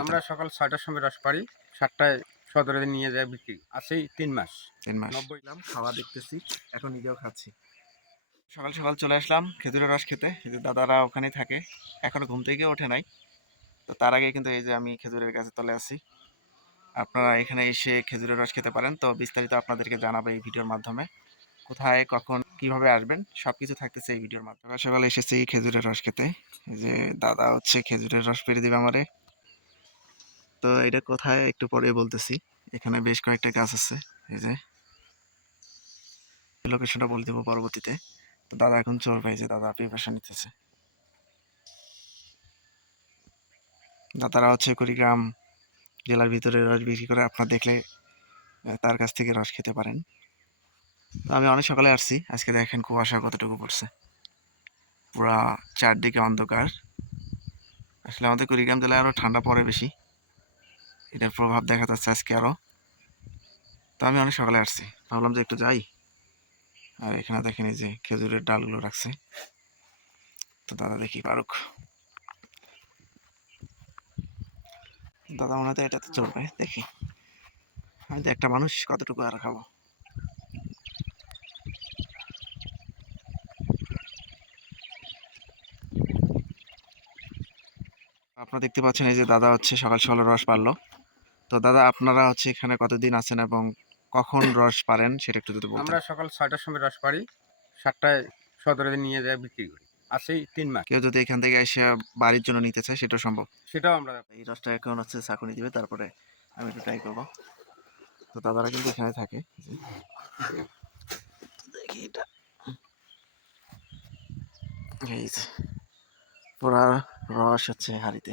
আমরা সকাল ছয়টার সময় রস পারি সাতটায় সদরে নিয়ে যায় বিক্রি। আছেই তিন মাস। তিন মাস। নব্বই এলাম খাওয়া দেখতেছি এখন নিজেও খাচ্ছি। সকাল সকাল চলে আসলাম খেজুরের রস খেতে কিন্তু দাদারা ওখানেই থাকে এখনও ঘুম থেকে ওঠে নাই। তো তার আগে কিন্তু এই যে আমি খেজুরের গাছে তলে আছি। আপনারা এখানে এসে খেজুরের রস খেতে পারেন। তো বিস্তারিত আপনাদেরকে জানাব এই ভিডিওর মাধ্যমে। কোথায় কখন কীভাবে আসবেন সব কিছু থাকতেছে এই ভিডিওর মাধ্যমে। সকাল সকাল এসেছি খেজুরের রস খেতে। এই যে দাদা হচ্ছে খেজুরের রস পেরে দিবে আমারে। তো এটা কোথায় একটু পরে বলতেছি। এখানে বেশ কয়েকটা গাছ আছে, এই যে। লোকেশনটা বলে দেবো পরবর্তীতে। তো দাদা এখন চোর পাইছে দাদা প্রিপারেশন নিতেছে। দাদারা হচ্ছে কুড়িগ্রাম জেলার ভিতরে রস বিক্রি করে আপনার দেখলে তার কাছ থেকে রস খেতে পারেন। তো আমি অনেক সকালে আসছি, আজকে দেখেন কুয়াশা কতটুকু পড়ছে। পুরা চারদিকে অন্ধকার। আসলে আমাদের কুড়িগ্রাম জেলায় আরও ঠান্ডা পড়ে বেশি। এটার প্রভাব দেখা যাচ্ছে আজকে আরও তো আমি অনেক সকালে আসছি। ভাবলাম যে একটু যাই। আর এখানে দেখেন যে খেজুরের ডালগুলো রাখছে। তো দাদা দেখি পারুক। দাদা মনে হয় এটাতে চলবে দেখি। আমি তো একটা মানুষ, কতটুকু আর খাব? আপনারা দেখতে পাচ্ছেন এই যে দাদা হচ্ছে সকাল সকাল রস পারল তো দাদা আপনারা হচ্ছে এখানে কতদিন আছেন এবং কখন রস পারেন সেটা একটু যদি বলতেন। আমরা সকাল ছয়টার সময় রস পারি সাতটায় সদরে নিয়ে যায় বিক্রি করি। আছেই তিন মাস। কেউ যদি এখান থেকে এসে বাড়ির জন্য নিতে চায় সেটাও সম্ভব। সেটাও আমরা এই রসটা এখন হচ্ছে চাকুনি দিবে তারপরে আমি একটু ট্রাই করব। তো দাদারা কিন্তু এখানে থাকে। দেখি এটা। এই পুরা রস হচ্ছে হাঁড়িতে।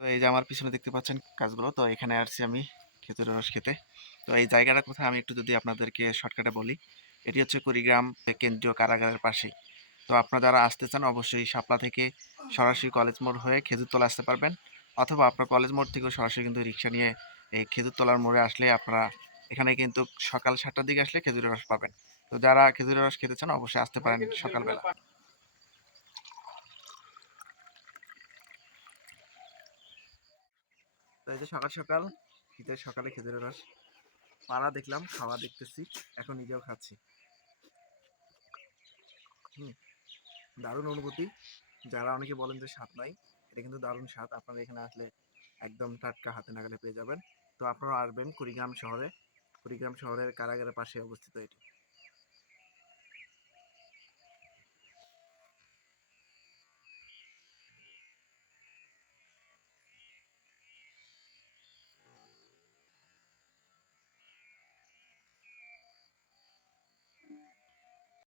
তো এই যে আমার পিছনে দেখতে পাচ্ছেন কাজগুলো, তো এখানে আসছি আমি খেজুরের রস খেতে। তো এই জায়গাটা কোথায় আমি একটু যদি আপনাদেরকে শর্টকাটে বলি, এটি হচ্ছে কুড়িগ্রাম কেন্দ্রীয় কারাগারের পাশেই। তো আপনারা যারা আসতে চান অবশ্যই শাপলা থেকে সরাসরি কলেজ মোড় হয়ে খেজুরতলা আসতে পারবেন, অথবা আপনার কলেজ মোড় থেকেও সরাসরি কিন্তু রিক্সা নিয়ে এই খেজুরতলার মোড়ে আসলে আপনারা এখানে কিন্তু সকাল সাতটার দিকে আসলে খেজুরের রস পাবেন। তো যারা খেজুরের রস খেতে চান অবশ্যই আসতে পারেন সকালবেলা। তো এই যে সকাল সকাল, শীতের সকালে খেজুরের রস। পাড়া দেখলাম, খাওয়া দেখতেছি, এখন নিজেও খাচ্ছি। হুম, দারুণ অনুভূতি। যারা অনেকে বলেন যে স্বাদ নাই, এটা কিন্তু দারুণ স্বাদ। আপনারা এখানে আসলে একদম টাটকা হাতে নাগালে পেয়ে যাবেন। তো আপনারা আসবেন কুড়িগ্রাম শহরে। কুড়িগ্রাম শহরের কারাগারের পাশে অবস্থিত এটি।